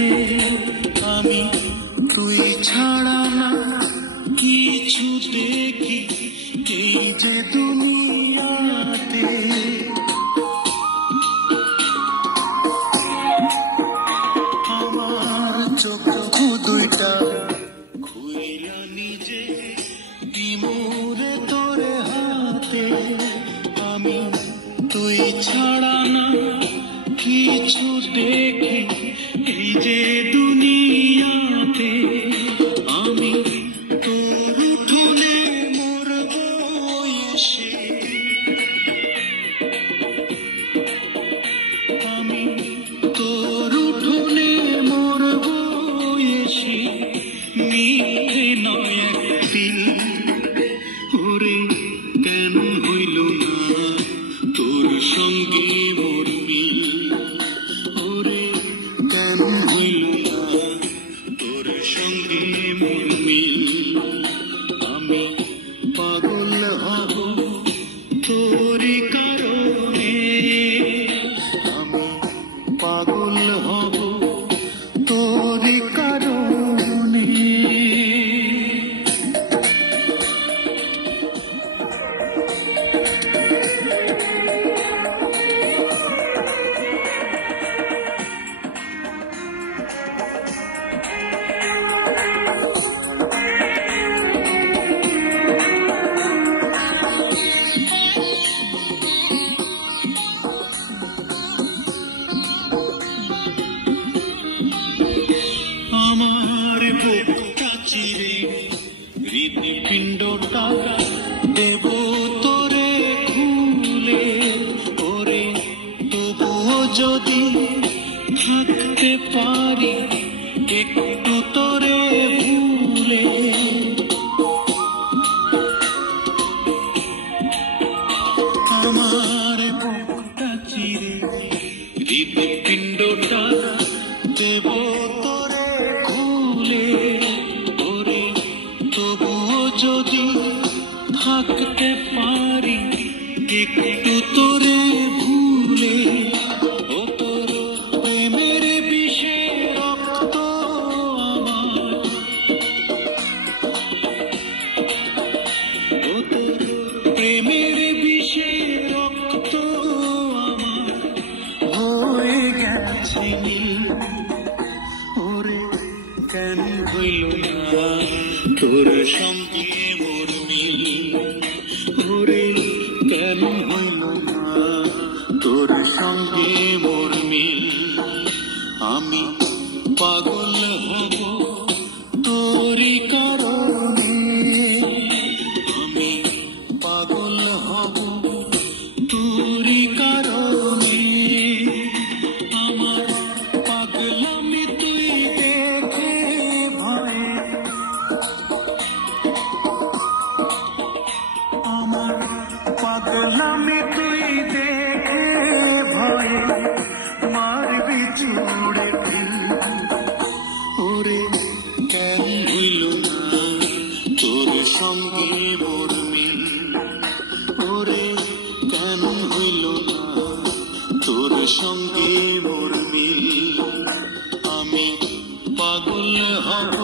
রাতে আমি তুই ছাড়া না কিছু দেখি এই যে দুনিয়াতে। আমার চোখ দুইটা খুইলা নিজে দিমুরে তোরে হাতে আমি তুই ছাড়া না কিছু দেখি এই যে দুনিয়াতে। আমি তোর উঠোনে মরব এসে, আমি তোর উঠোনে মরব এসে মিথ্যে নয় একদিন। ওরে কেন হইল না তোর সঙ্গে মোর মিল, ওরে কেন হইল না তোর সঙ্গে মোর মিল। আমি পাগল হব তোরই কারণে, আমি পাগল হব তোরই কারণে। আমার বুকটা চিরে হৃৎপিণ্ডটা দেব তোরে খুলে, ওরে তবুও যদি থাকতে পারি একটু তোরে ভুলে। আমার বুকটা চিরে হৃৎপিণ্ডটা দেব তোরে খুলে, ওরে তবুও যদি থাকতে পারি একটু তোরে ভুলে। ও তোর প্রেমের বিষে রক্ত আমার, ও তোর প্রেমের বিষে রক্ত আমার হয়ে গেছে নীল। ওরে কেন হইল না তোর সঙ্গে মোর মিল, ওরে কেন হইল না তোর সঙ্গে মোর মিল। আমি পাগল হব তোরই কারণে, আমি পাগল হব তোরই কারণে। আমার পাগলামি তুই দেখে ভয়ে, আমার পাগলামি তুই দেখে ভয়ে মারবি চুড়ে দিল। ওরে কেন হইল না তোর সঙ্গে মোর মিল, ওরে কেন হইল না তোর সঙ্গে মোর মিল। আমি পাগল হব